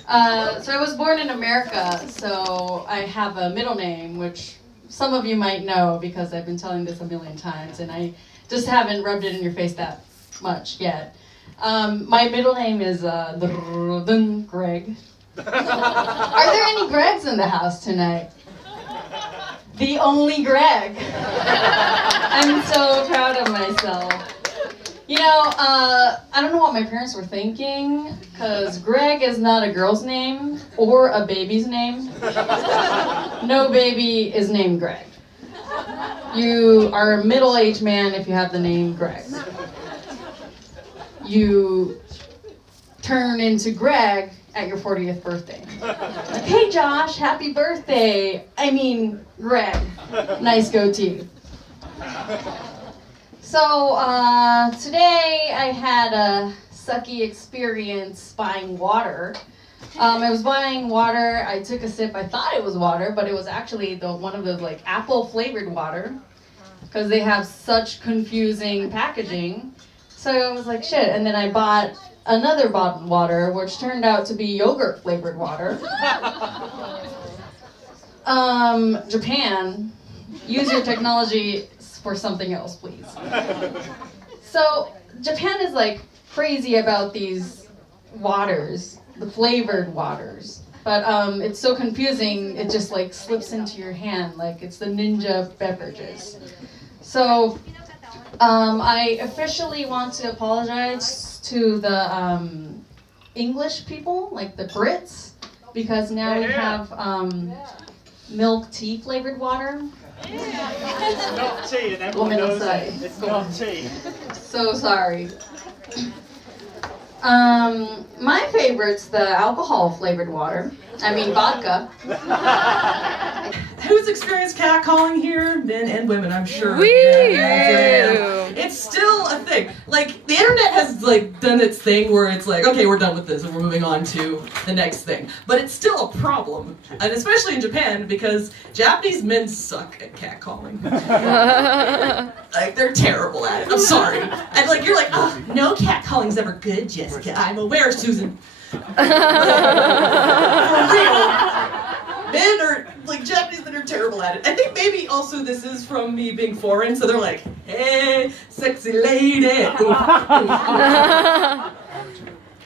So I was born in America, so I have a middle name, which some of you might know because I've been telling this a million times, and I just haven't rubbed it in your face that much yet. My middle name is Greg. Are there any Gregs in the house tonight? The only Greg. I'm so proud of myself. You know, I don't know what my parents were thinking, because Greg is not a girl's name or a baby's name. No baby is named Greg. You are a middle-aged man if you have the name Greg. You turn into Greg at your 40th birthday. Like, hey Josh, happy birthday. I mean, Greg. Nice goatee. So, today I had a sucky experience buying water. I was buying water, I took a sip, I thought it was water, but it was actually one of those like apple flavored water, because they have such confusing packaging. So I was like, shit, and then I bought another bottled water, which turned out to be yogurt flavored water. Japan, use your technology for something else, please. So Japan is like crazy about these waters, the flavored waters, but it's so confusing, it just like slips into your hand like it's the ninja beverages. So I officially want to apologize to the English people, like the Brits, because now we have milk tea flavored water. It's not tea, and everyone knows it. It's not tea. So sorry. My favorite's the alcohol flavored water. I mean vodka. Who's experienced catcalling here? Men and women, I'm sure. Wee! Yeah. It's still a thing. Like, the internet has like done its thing where it's like, okay, we're done with this and we're moving on to the next thing. But it's still a problem. And especially in Japan, because Japanese men suck at catcalling. Like, they're terrible at it. I'm sorry. And like, you're like, oh, no catcalling's ever good, Jessica. I'm aware, Susan. For real. Men are, like, Japanese men are terrible at it. I think maybe also this is from me being foreign, so they're like, hey, sexy lady.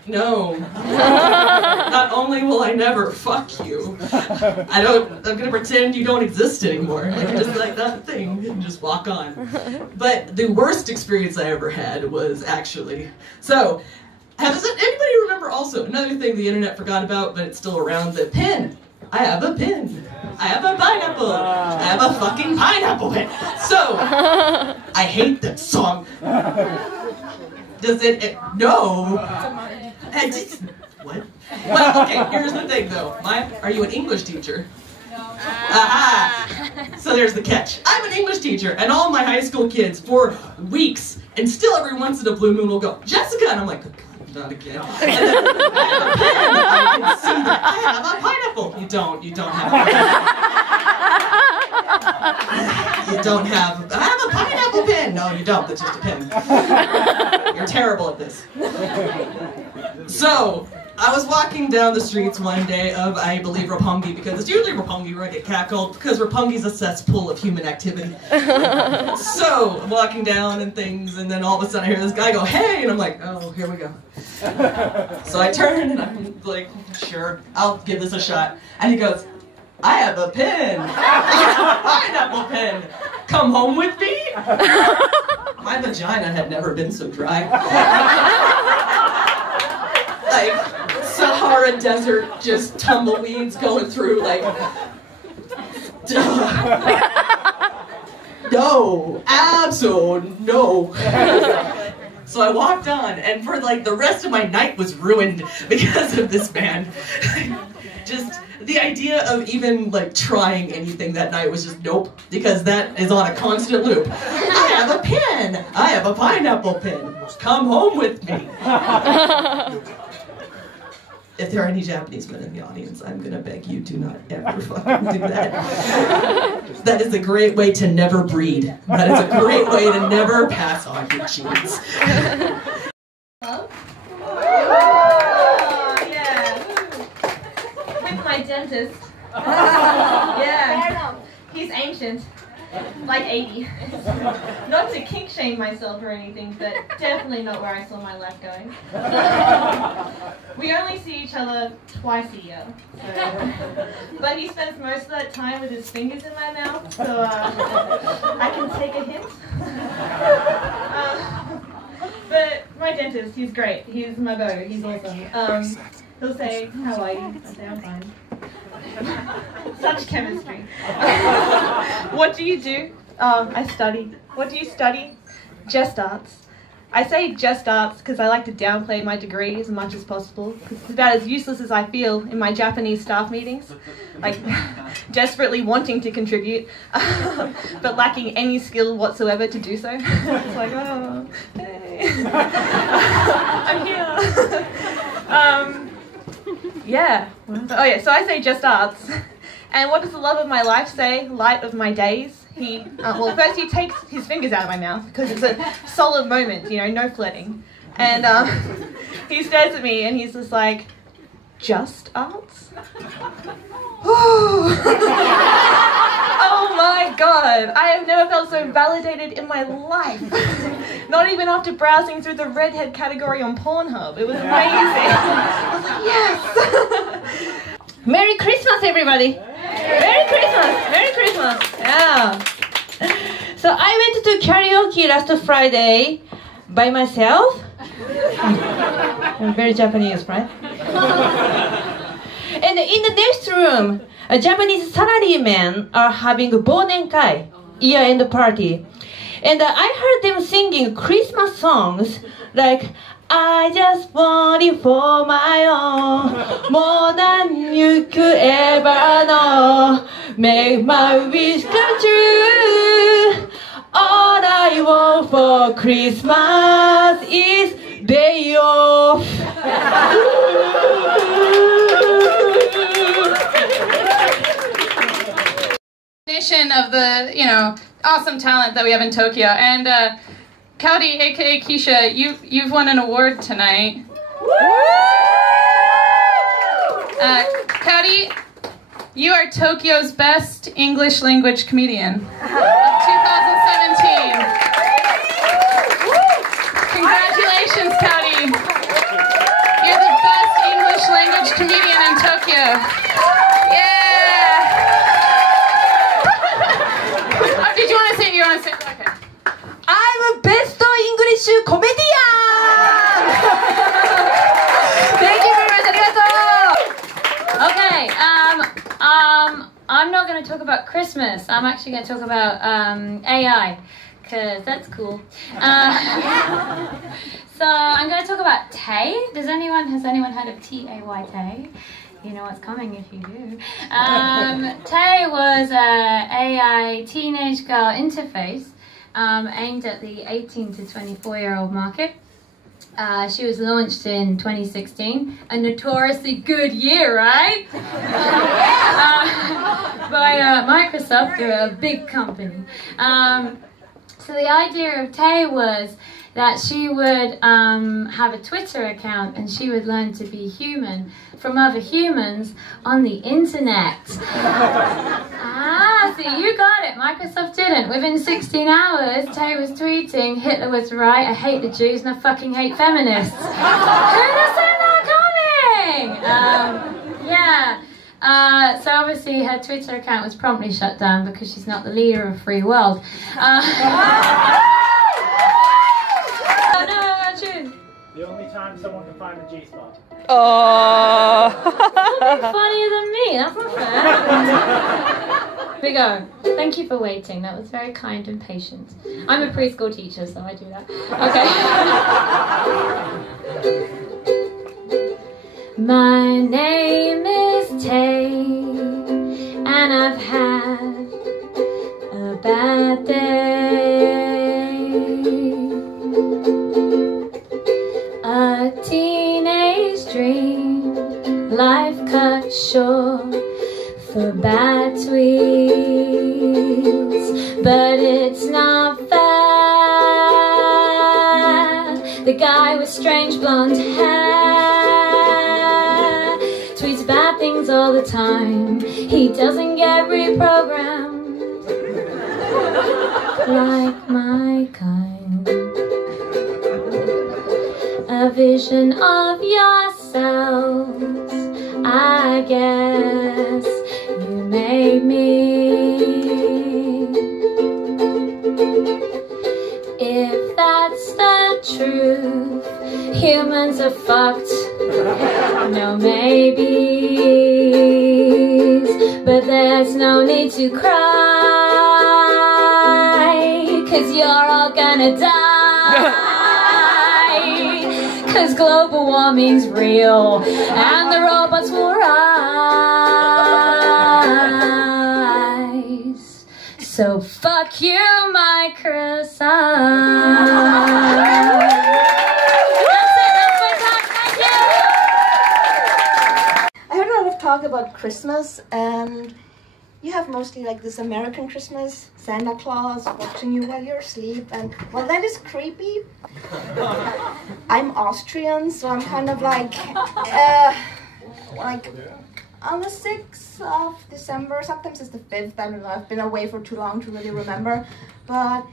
No. Not only will I never fuck you, I'm gonna pretend you don't exist anymore. Like, just like that thing, and just walk on. But the worst experience I ever had was actually, so, does anybody remember also, another thing the internet forgot about, but it's still around, the pin. I have a pin. I have a pineapple. I have a fucking pineapple pin. So, I hate that song. Does it no. I just, what? Well, okay, here's the thing though. Are you an English teacher? No. Aha! So there's the catch. I'm an English teacher, and all my high school kids for weeks, and still every once in a blue moon will go, Jessica! And I'm like, oh God, not again. And then, I have a pen. I can see that. I have a pineapple. You don't have a pen. You don't have, I have a pineapple pen. No, you don't, that's just a pen. You're terrible at this. So, I was walking down the streets one day of, I believe, Roppongi, because it's usually Roppongi where I get catcalled, because Roppongi's a cesspool of human activity. So, I'm walking down and things, and then all of a sudden I hear this guy go, hey, and I'm like, oh, here we go. So I turn, and I'm like, sure, I'll give this a shot. And he goes, I have a pen. I have a pineapple pen. Come home with me? My vagina had never been so dry. Like, Sahara Desert, just tumbleweeds going through, like, no, absolutely no. So I walked on, and for like the rest of my night was ruined because of this man. Just the idea of even like trying anything that night was just nope, because that is on a constant loop. I have a pen. I have a pineapple pen. Come home with me. If there are any Japanese men in the audience, I'm gonna beg you, do not ever fucking do that. That is a great way to never breed. That is a great way to never pass on your genes. my dentist. Yeah, he's ancient, like 80. Not to kink shame myself or anything, but definitely not where I saw my life going. We only see each other twice a year, but he spends most of that time with his fingers in my mouth, so I can take a hint. But my dentist, he's great. He's my beau. He's awesome. He'll say, "How are you?" I say, "I'm fine." Such chemistry. What do you do? I study. What do you study? Just arts. I say just arts because I like to downplay my degree as much as possible. It's about as useless as I feel in my Japanese staff meetings, like desperately wanting to contribute, but lacking any skill whatsoever to do so. It's like, oh, hey, I'm here. Yeah. Oh yeah. So I say just arts. And what does the love of my life say? Light of my days. Well, first he takes his fingers out of my mouth because it's a solemn moment, you know, no flirting. And he stares at me and he's just like, "Just arts?" Oh my God! I have never felt so validated in my life. Not even after browsing through the redhead category on Pornhub. It was amazing. I was like, yes! Merry Christmas, everybody! Merry Christmas! Merry Christmas! Yeah. So I went to karaoke last Friday by myself. I'm very Japanese, right? And in the next room, a Japanese salarymen are having a Bonenkai, year-end party. And I heard them singing Christmas songs like, "I just want it for my own, more than you could ever know. Make my wish come true. All I want for Christmas is day off." Of the, awesome talent that we have in Tokyo. And Kaori, aka Keisha, you've won an award tonight. Kaori, you are Tokyo's best English language comedian of 2017. Congratulations, Kaori. You're the best English language comedian in Tokyo. Yeah. Did you want to say it? Okay. I'm a best English comedian! Thank you very much, arigato! Okay, I'm not going to talk about Christmas. I'm actually going to talk about AI, because that's cool. So I'm going to talk about Tay. Has anyone heard of Tay? Tay? You know what's coming if you do. Tay was an AI teenage girl interface aimed at the 18 to 24-year-old market. She was launched in 2016, a notoriously good year, right? By Microsoft, they're a big company. So the idea of Tay was that she would have a Twitter account and she would learn to be human from other humans on the internet. See, you got it. Microsoft didn't. Within 16 hours, Tay was tweeting, "Hitler was right, I hate the Jews and I fucking hate feminists." Who would seen that coming? Yeah. So obviously her Twitter account was promptly shut down because she's not the leader of free world. The only time someone can find the G-spot. Oh. You're funnier than me. That's not fair. Big O, thank you for waiting. That was very kind and patient. I'm a preschool teacher, so I do that. Okay. My name is Tay, and I've had a bad day. A teenage dream, life cut short for bad tweets, but it's not fair. The guy with strange blonde hair tweets bad things things all the time. He doesn't get reprogrammed like my kind. A vision of yourselves, I guess you made me. If that's the truth, humans are fucked. No maybes, but there's no need to cry, 'cause you're all gonna die. 'Cause global warming's real, and the robots will rise. So fuck you, Microsoft. Talk about Christmas, and you have mostly like this American Christmas, Santa Claus watching you while you're asleep, and well, that is creepy. I'm Austrian, so I'm kind of like on the 6th of December, sometimes it's the 5th, I don't know, I've been away for too long to really remember, but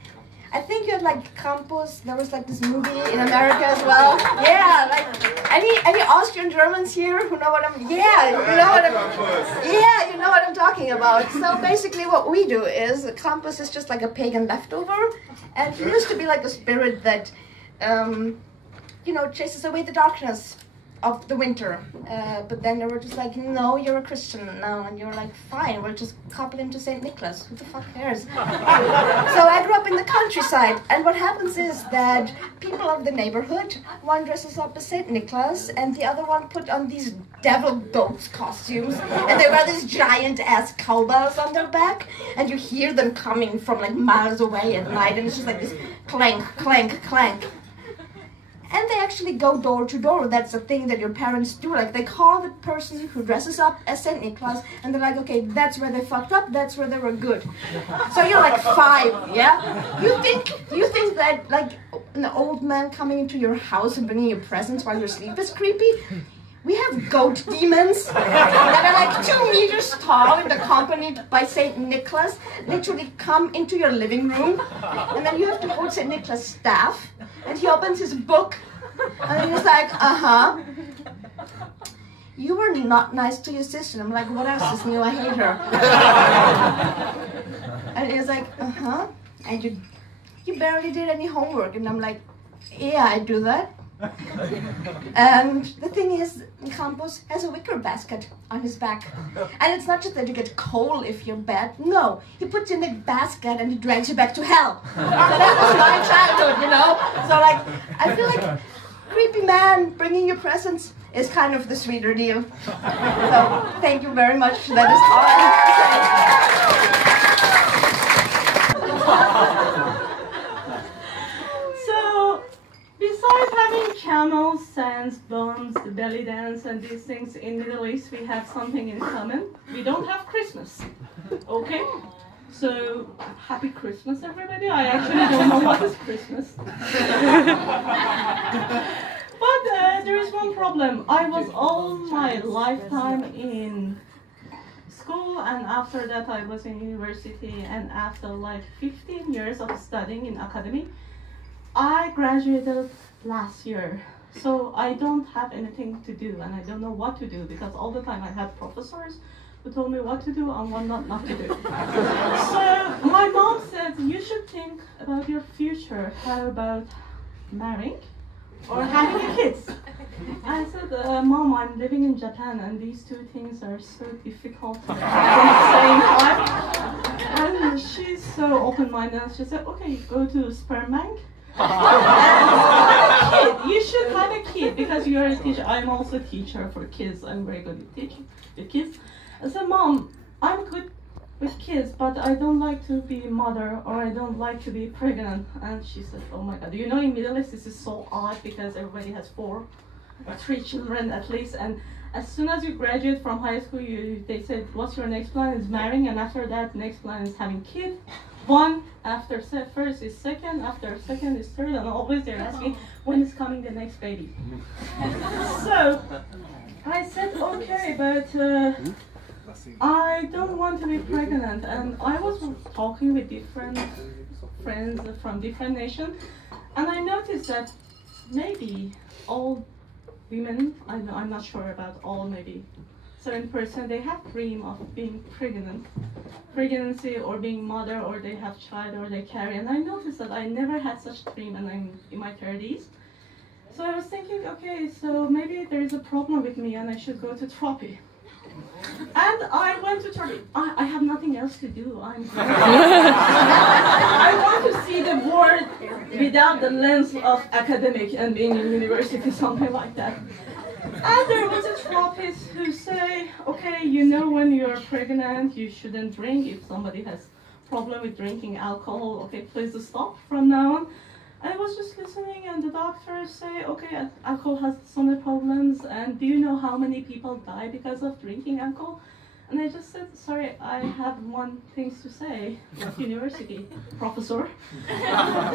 I think you had like Campus, there was like this movie in America as well. Yeah, like any Austrian Germans here who know what I'm, you know what I'm talking about. So basically what we do is, Campus is just like a pagan leftover, and he used to be like a spirit that, chases away the darkness of the winter. But then they were just like, no, you're a Christian now, and you're like, fine, we'll just couple him to St. Nicholas. Who the fuck cares? So I grew up in the countryside, and what happens is that people of the neighborhood, one dresses up as St. Nicholas, and the other one put on these devil goats costumes, and they wear these giant ass cowbells on their back, and you hear them coming from like miles away at night, and it's just like this clank, clank, clank. And they actually go door to door. That's a thing that your parents do. Like, they call the person who dresses up as St. Nicholas, and they're like, okay, that's where they fucked up, that's where they were good. So you're like 5, yeah? You think that, like, an old man coming into your house and bringing you presents while you're asleep is creepy? We have goat demons that are like 2 meters tall and accompanied by St. Nicholas, literally come into your living room, and then you have to hold St. Nicholas' staff, and he opens his book, and he's like, you were not nice to your sister. I'm like, what else is new? I hate her. And he's like, and you barely did any homework. And I'm like, yeah, I do that. And the thing is, Campos has a wicker basket on his back. And it's not just that you get coal if you're bad. No, he puts you in the basket and he drags you back to hell. So that was my childhood, you know? So like, I feel like creepy man bringing you presents is kind of the sweeter deal. So thank you very much. That is all I have to say. Besides having camels, sands, bombs, the belly dance, and these things in Middle East, we have something in common. We don't have Christmas. Okay? So, happy Christmas, everybody. I actually don't know what is Christmas. But there is one problem. I was all my lifetime in school, and after that I was in university, and after like 15 years of studying in academy, I graduated last year, so I don't have anything to do, and I don't know what to do, because all the time I had professors who told me what to do and what not to do. So my mom said, you should think about your future. How about marrying or having kids? I said, Mom, I'm living in Japan, and these 2 things are so difficult at the same time. And she's so open-minded. She said, okay, go to sperm bank. You should have a kid because you're a teacher. I'm also a teacher for kids. I'm very good at teaching the kids. I said, Mom, I'm good with kids, but I don't like to be a mother, or I don't like to be pregnant. And she said, oh my God, you know, in Middle East this is so odd because everybody has 4 or 3 children at least, and as soon as you graduate from high school, they said, what's your next plan? Is marrying, and after that, next plan is having kids. 1 after first is second, after second is third, and always they're asking when is coming the next baby. So I said, okay, but I don't want to be pregnant. And I was talking with different friends from different nations, and I noticed that maybe all women, I'm not sure about all, maybe 7%, they have dream of being pregnancy or being mother, or they have child or they carry. And I noticed that I never had such dream, and I'm in my 30s. So I was thinking, okay, so maybe there is a problem with me and I should go to therapy. And I went to therapy. I have nothing else to do. I want to see the world without the lens of academic and being in university, something like that. And there was a therapist who say, okay, you know, when you're pregnant, you shouldn't drink. If somebody has problem with drinking alcohol, okay, please stop from now on. I was just listening, and the doctors say, okay, alcohol has some problems, and do you know how many people die because of drinking alcohol? And I just said, sorry, I have one thing to say, at university, professor. Do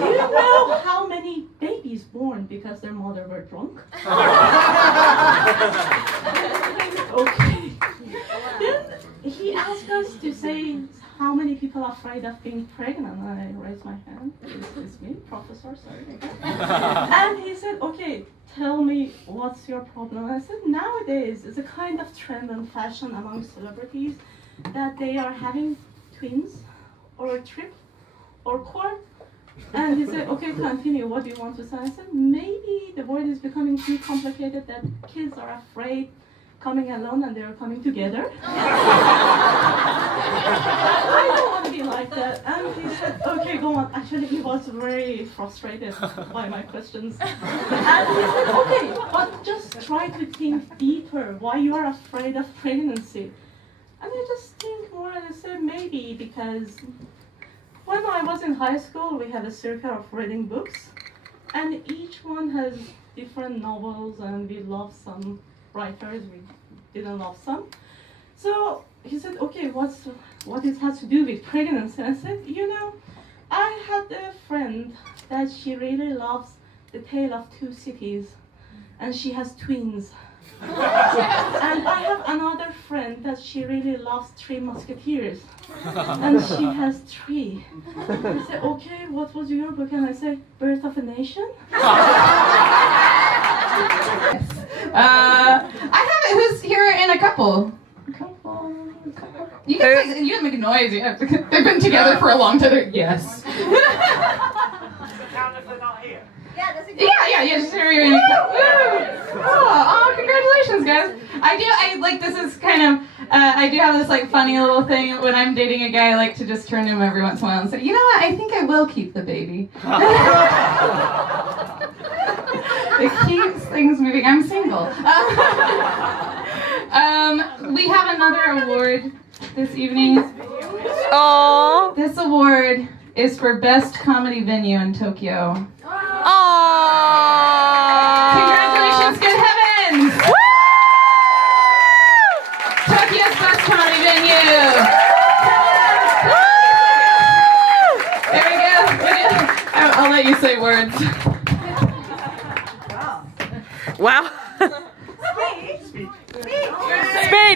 you know how many babies born because their mother were drunk? Okay. Then he asked us to say, how many people are afraid of being pregnant? And I raised my hand. It's me, professor, sorry. And he said, okay, tell me what's your problem. And I said, nowadays it's a kind of trend and fashion among celebrities that they are having twins or a trip or quad. And he said, okay, continue, what do you want to say? I said, maybe the world is becoming too complicated, that kids are afraid coming alone and they're coming together. I don't want to be like that. And he said, okay, go on. Actually, he was very frustrated by my questions. And he said, okay, but just try to think deeper why you are afraid of pregnancy. And I just think more, and I said, maybe because when I was in high school, we had a circle of reading books, and each one has different novels, and we love some writers, we didn't love some. So he said, okay, what it has to do with pregnancy? And I said, you know, I had a friend that she really loves The Tale of Two Cities, and she has twins. And I have another friend that she really loves Three Musketeers, and she has 3. He said, okay, what was your book? And I said, Birth of a Nation. I have it. Who's here in a couple? You can make a noise. They've been together for a long time. Yes. Yeah. Just oh, congratulations, guys. I like, this is kind of, I do have this like funny little thing when I'm dating a guy. I like to just turn to him every once in a while and say, you know what, I think I will keep the baby. It keeps things moving. I'm single. We have another award this evening. Aww. This award is for Best Comedy Venue in Tokyo. Aww. Congratulations, Good Heavens! Woo! Tokyo's Best Comedy Venue. Woo! There we go. I'll let you say words. Wow.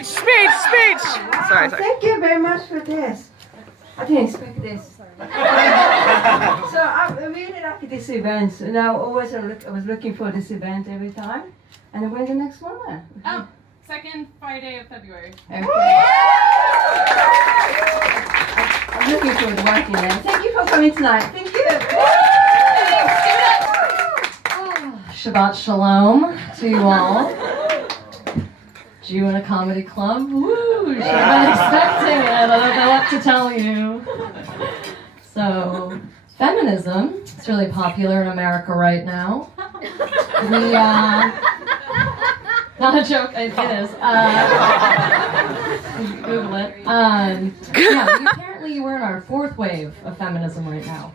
Speech. Sorry. Thank you very much for this. I didn't expect this. So I'm really lucky this event. And I always I was looking for this event every time. And when's the next one? Oh, second Friday of February. Okay. I'm looking forward to working there. Thank you for coming tonight. Thank you. Shabbat Shalom to you all. Jew in a comedy club. Woo! Should have been expecting it. I don't know what to tell you. So, feminism is really popular in America right now. Not a joke, it is. Google it. Apparently we're in our 4th wave of feminism right now.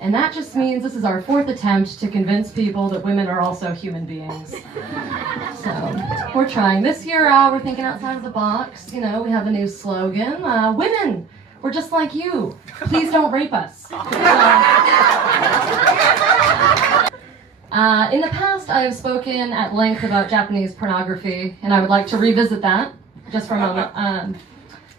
And that just means this is our 4th attempt to convince people that women are also human beings. So, we're trying. This year, we're thinking outside of the box. You know, we have a new slogan. Women, we're just like you. Please don't rape us. In the past, I have spoken at length about Japanese pornography, and I would like to revisit that just for a moment.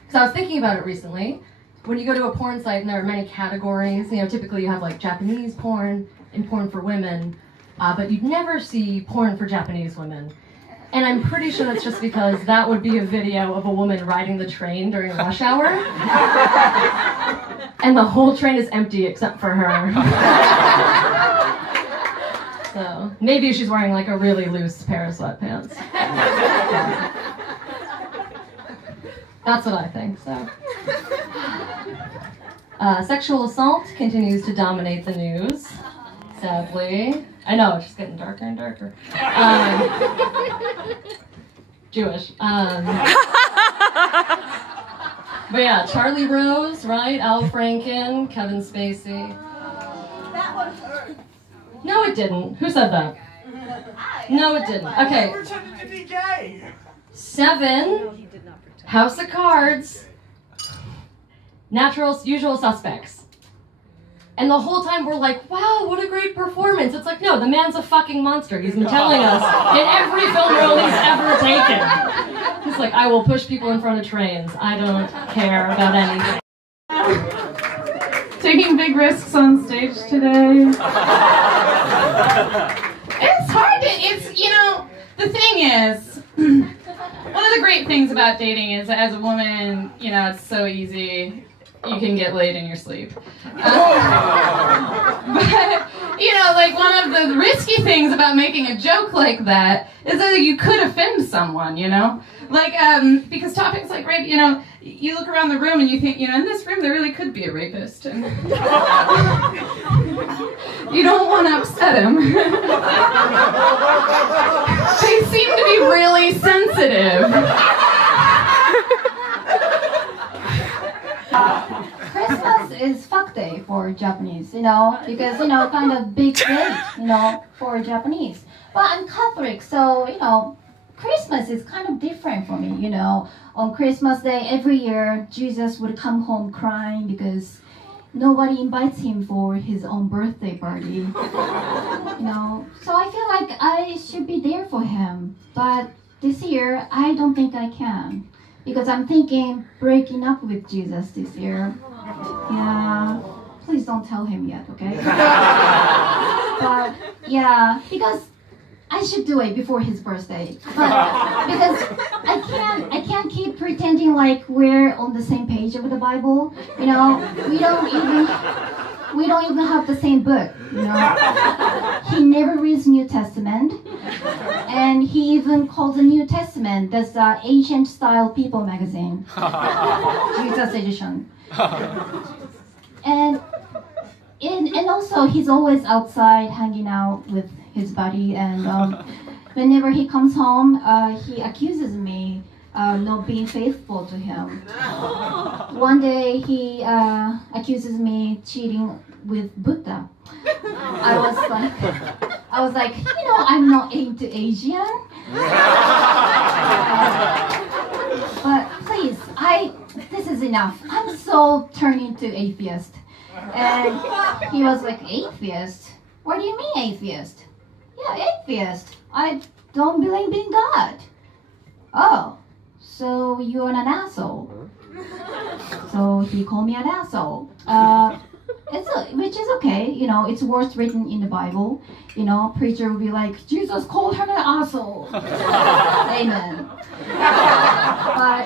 Because I was thinking about it recently. When you go to a porn site and there are many categories, typically you have like Japanese porn and porn for women, but you'd never see porn for Japanese women. And I'm pretty sure that's just because that would be a video of a woman riding the train during rush hour. And the whole train is empty except for her. So maybe she's wearing like a really loose pair of sweatpants. That's what I think, so. Sexual assault continues to dominate the news, sadly. I know, it's just getting darker and darker. Jewish. But yeah, Charlie Rose, right? Al Franken, Kevin Spacey. That one hurt. No, it didn't. Who said that? No, it didn't. Okay. We're pretending to be gay. 7, House of Cards, Usual Suspects. And the whole time we're like, wow, what a great performance. It's like, no, the man's a fucking monster. He's been telling us in every film role he's ever taken. He's like, I will push people in front of trains. I don't care about anything. Taking big risks on stage today. It's hard to, the thing is, one of the great things about dating is that as a woman, it's so easy. You can get laid in your sleep. But, one of the risky things about making a joke like that is that you could offend someone, because topics like rape, you look around the room and you think, in this room there really could be a rapist. And you don't want to upset him. They seem to be really sensitive. Christmas is fuck day for Japanese, because, kind of big date, for Japanese. But I'm Catholic, so, Christmas is kind of different for me, On Christmas Day, every year, Jesus would come home crying because nobody invites him for his own birthday party, So I feel like I should be there for him. But this year, I don't think I can. Because I'm thinking breaking up with Jesus this year. Yeah, please don't tell him yet, okay? But yeah, because I should do it before his birthday. But because I can't keep pretending like we're on the same page of the Bible. We don't even have the same book. He never reads New Testament, and he even calls the New Testament this ancient style People magazine, Jesus edition. And also he's always outside hanging out with his buddy, and whenever he comes home, he accuses me not being faithful to him. One day he accuses me cheating with Buddha. I was like, I'm not into Asian. But please, this is enough. I'm so turning to atheist. And he was like, atheist? What do you mean atheist? Yeah, atheist. I don't believe in God. Oh, so you're an asshole. So he called me an asshole. Which is okay, it's words written in the Bible. Preacher will be like, Jesus called her an asshole. Amen. But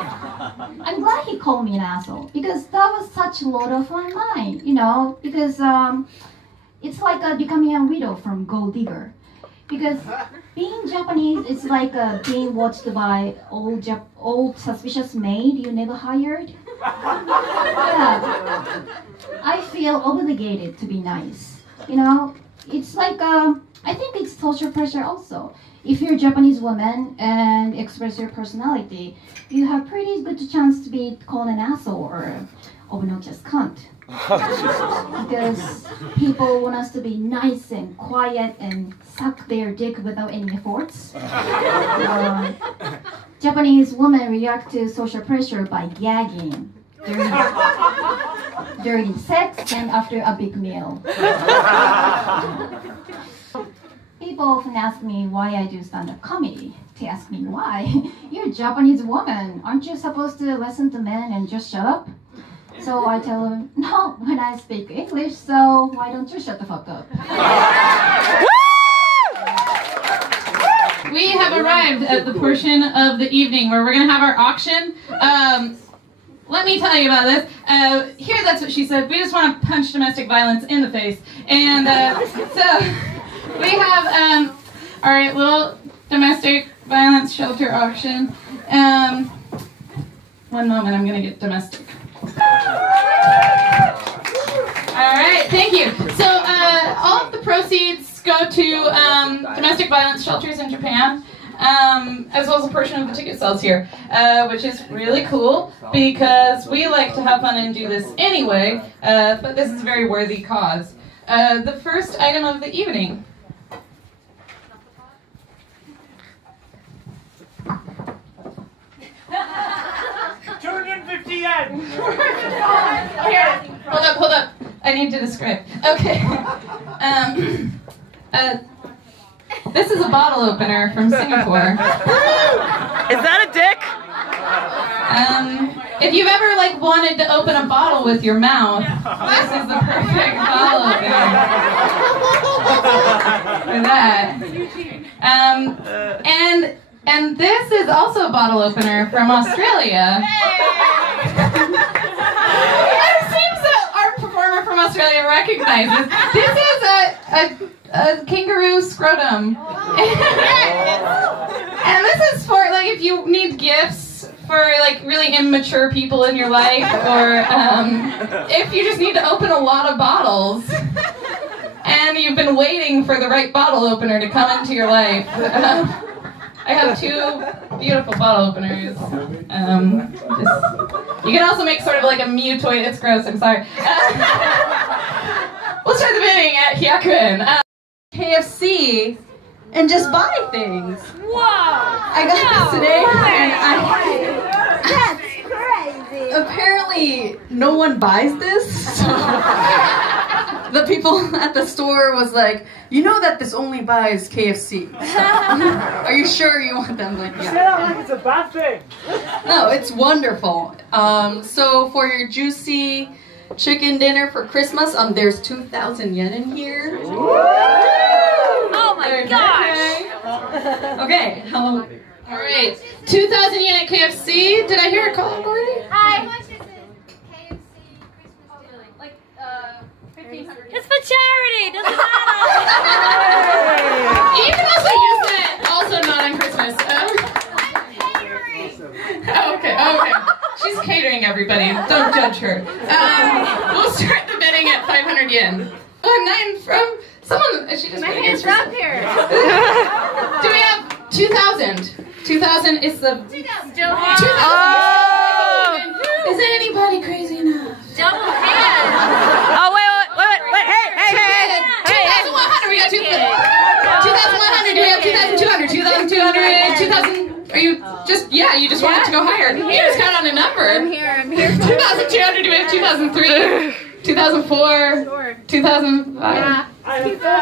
I'm glad he called me an asshole, because that was such a load off my mind, because it's like becoming a widow from Gold Digger. Because being Japanese is like being watched by old suspicious maid you never hired. Yeah. I feel obligated to be nice. It's like, I think it's social pressure also. If you're a Japanese woman and express your personality, you have pretty good chance to be called an asshole or obnoxious cunt. Because people want us to be nice and quiet and suck their dick without any efforts. Japanese women react to social pressure by gagging during sex and after a big meal. people often ask me why I do stand-up comedy. They ask me why. You're a Japanese woman. Aren't you supposed to listen to men and just shut up? So I tell them, no, when I speak English, so why don't you shut the fuck up? We have arrived at the portion of the evening where we're going to have our auction. Let me tell you about this. Here, that's what she said. We just want to punch domestic violence in the face. And so we have our little domestic violence shelter auction. One moment, I'm going to get domestic. All right, thank you. So all of the proceeds go to domestic violence shelters in Japan. As well as a portion of the ticket sales here, which is really cool because we like to have fun and do this anyway, but this is a very worthy cause. The first item of the evening. yen. Here, hold up. I need to describe. Okay. This is a bottle opener from Singapore. Is that a dick? If you've ever wanted to open a bottle with your mouth, this is the perfect bottle opener for that. And this is also a bottle opener from Australia. It seems that our performer from Australia recognizes this is a kangaroo scrotum. And this is for if you need gifts for really immature people in your life, or if you just need to open a lot of bottles and you've been waiting for the right bottle opener to come into your life. I have two beautiful bottle openers. You can also make sort of a mutoid. It's gross, I'm sorry. We'll start the bidding at Hyakuen. KFC and just buy things. Wow! I got this today, and That's crazy! apparently no one buys this. So the people at the store was like, you know that this only buys KFC. So, are you sure you want them? Yeah. Say that like it's a bad thing. No, it's wonderful. So for your juicy chicken dinner for Christmas, there's 2,000 yen in here. Oh my gosh! Okay. All right. 2,000 yen at KFC. Did I hear a call already? Hi. How much is it? KFC Christmas dinner? 1,500. It's for charity. Doesn't matter. You can also use that. Also not on Christmas. Okay. She's catering, everybody. Don't judge her. We'll start the bidding at 500 yen. Oh, 9 from someone. She just Megan is up here. Do we have 2,000? 2,000 is the 2,000. 2,000. Is anybody crazy enough? Double hands. Oh, wait. Hey. 2,100. We got 2,100. Do we have 2,200? 2,200. 2,000. Are you just? Yeah, you just wanted to go higher. You just got on a number. I'm here. 2,200. Do we have 2,003? 2004. 2005. Yeah.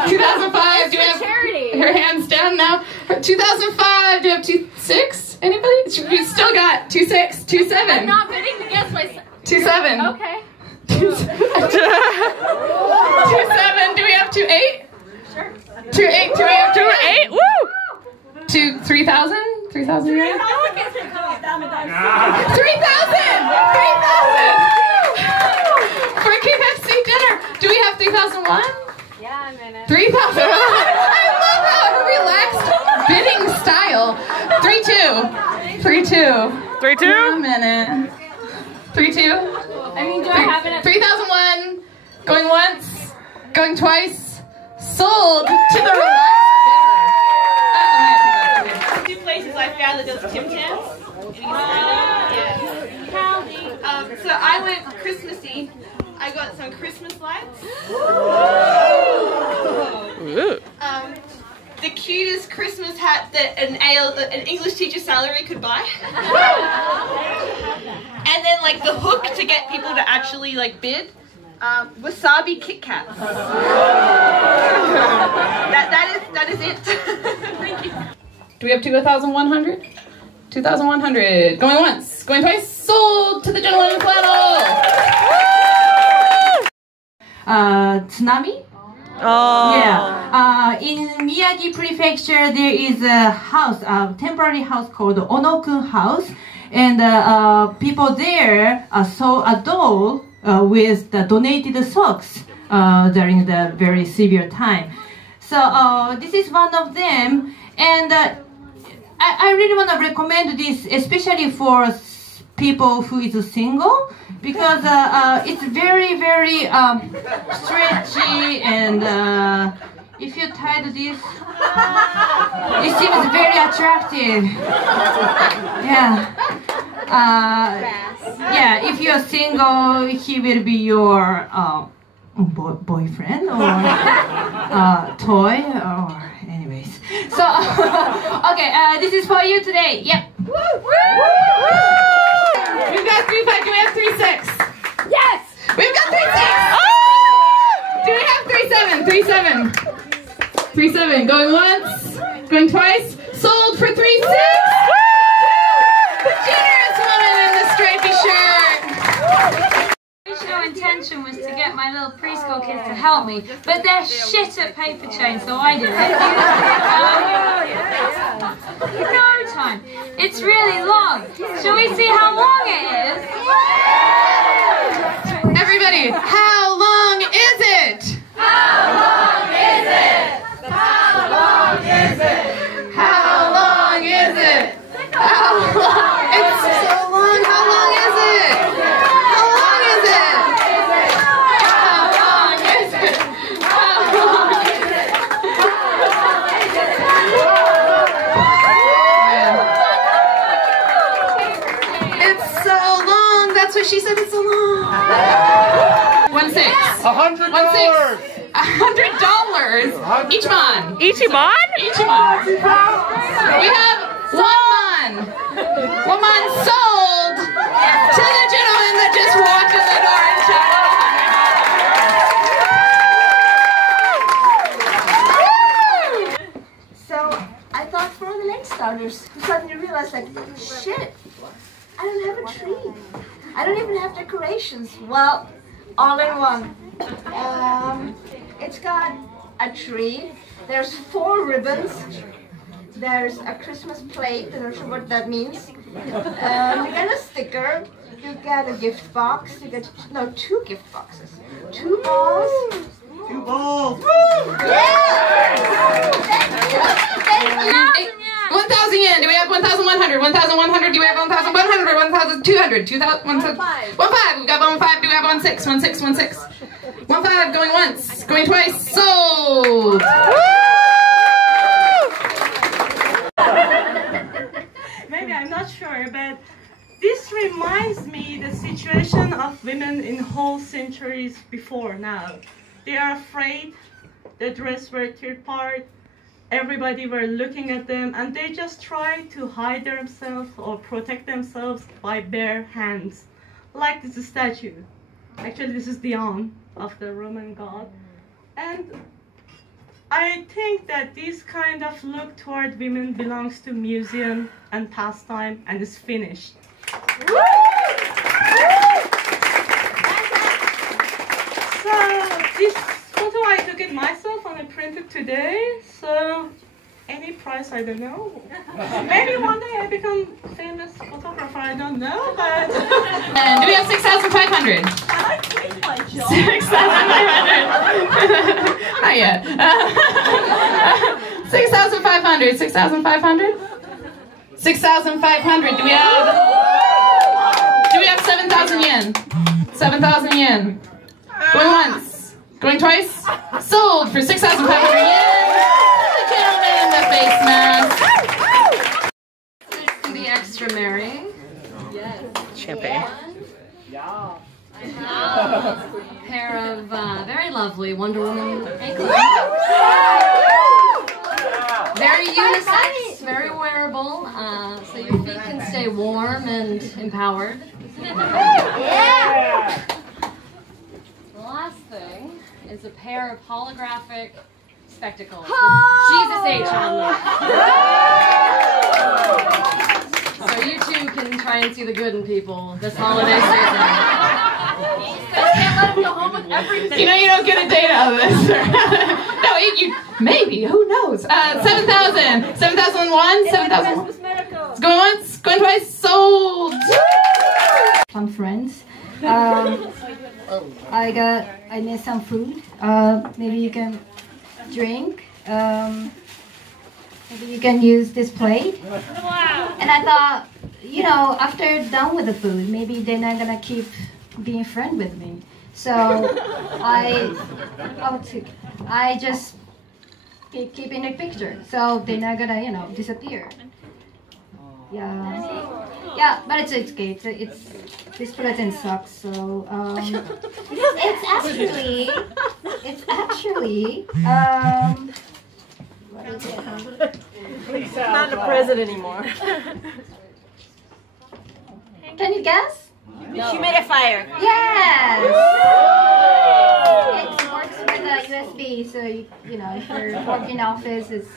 2005. Do we have charity? her hands down now? 2005. Do we have 26? Anybody? We still got 26, 27. I'm not bidding against myself. 27. Okay. 27. Do we have 28? Sure. 28. Do we have 2,800. Woo! 3,000? 3,000 yen? 3,000! 3,000! For KFC dinner. Do we have 3,001? Yeah, I'm in it. 3,000. I love how relaxed bidding style. 3,2. 3,200. A minute. 3,200. I mean, do I have it at 3,001. Going once. Going twice. Sold to the relaxed bidder. Two places I found that does Tim Tams. So I went Christmassy. I got some Christmas lights. The cutest Christmas hat that an English teacher's salary could buy. And then the hook to get people to actually bid. Wasabi Kit Kats. that is it. Thank you. Do we have 2,100? 2,100. Going once, going twice. Sold to the gentleman in flannel. Tsunami? Oh. Yeah. In Miyagi Prefecture, there is a house, a temporary house called Onokun House, and people there saw a doll with the donated socks during the very severe time. So this is one of them, and I really want to recommend this, especially for people who is single, because it's very, very stretchy, and if you tie this, it seems very attractive. Yeah. Yeah, if you're single, he will be your boyfriend or toy, or anyways. So, okay, this is for you today. Yep. We've got 3-5. Do we have 3-6? Yes! We've got 3-6. Oh! Do we have 3-7? 3-7. Going once. Going twice. Sold for 3-6. The generous woman in the stripy shirt. My original intention was to get my little preschool kids to help me, but they're shit at paper chain, so I did it. Go time. It's really long. Shall we see how long it is? Everybody, how long is it? How long is it? How long is it? How long is it? How long? It's so long. How long is it? How long is it? How long is it? How long is it? It's so long. That's what she said. It's so long. 1-6. $100. $100. Ichiban. Ichiban? Ichiban. We have one sold to the gentleman that just walked in the door and chatted. So I thought for the late starters who suddenly realized, like, shit, I don't have a tree. I don't even have decorations. Well, all in one. It's got a tree. There's 4 ribbons. There's a Christmas plate. I'm not sure what that means. You get a sticker. You get a gift box. You get 2 gift boxes. 2 balls. 2 balls. Yeah. Thank you. 1,000 yen. Do we have 1,100? 1,100. Do we have 1,100? 1,200? 2,000. 1,5. 1,5. We've got 1,5. Do we have 1,6? 1,6. 1,6. 1,5. Going once. Going twice. Sold. Maybe, I'm not sure, but this reminds me the situation of women in whole centuries before now. They are afraid, their dress were tear apart, everybody were looking at them, and they just try to hide themselves or protect themselves by bare hands. Like this statue. Actually, this is Dion of the Roman god. And I think that this kind of look toward women belongs to museum and pastime and is finished. So this photo I took it myself and I printed today. So any price, I don't know. Maybe one day I become famous photographer, I don't know, but... And do we have 6,500? I quit my job. 6,500. Not yet. 6,500. 6,500. 6,500. Do we have 7,000 yen? 7,000 yen. Going once. Going twice. Sold for 6,500 yen. The gentleman in the face mask. The extra Mary. Yes. Champagne. Pair of very lovely Wonder Woman ankles. Very unisex, very wearable, so your feet can stay warm and empowered. Yeah! thing is a pair of holographic spectacles with Jesus H on them. So you too can try and see the good in people this holiday season. Can't let him go home with everything. You know you don't get a date out of this. No, you maybe. Who knows? 7,000. 7,001. 7,000. It's going once. Going twice. Sold. Some friends. I need some food. Maybe you can drink. Maybe you can use this plate. Wow. And I thought, you know, after done with the food, maybe they're not gonna keep being friends with me. So I just keep in a picture. So they're not gonna, you know, disappear. Yeah, but it's okay. It's this present sucks. So it's actually what is it? Not a present anymore. Can you guess? Humidifier. Yes. It works with a USB, so you know if you're working in office, it's.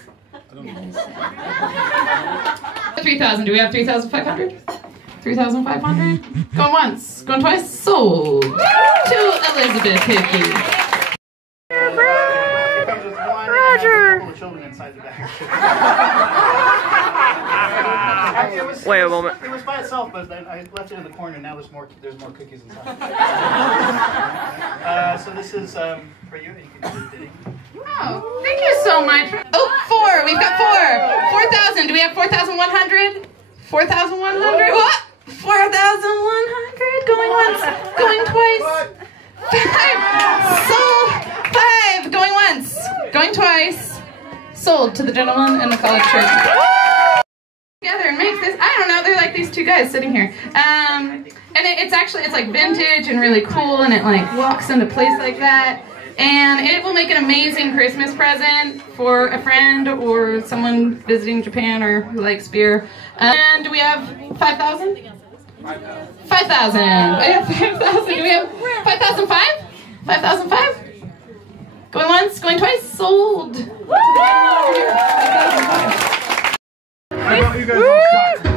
3,000. Do we have 3,500? 3,500. Going once. Going twice. Sold. To Elizabeth Hickey. Roger. Children inside the bag. Wait a moment. It was by itself, but then I left it in the corner, and now there's more cookies inside. So this is for you. You can do the bidding. Oh, thank you so much. Oh, 4. We've got 4. 4,000. Do we have 4,100? 4,100? What? 4,100. Going once. Going twice. 5. Sold. 5. Going once. Going twice. Sold to the gentleman in the collared shirt. Together and makes this. I don't know. They're like these two guys sitting here. And it's like vintage and really cool, and it like walks into place like that. And it will make an amazing Christmas present for a friend or someone visiting Japan or who likes beer. And do we have 5,000? 5,000. I have 5,000. Do we have 5,005? 5,005? Going once, going twice, sold. I got you guys all shocked.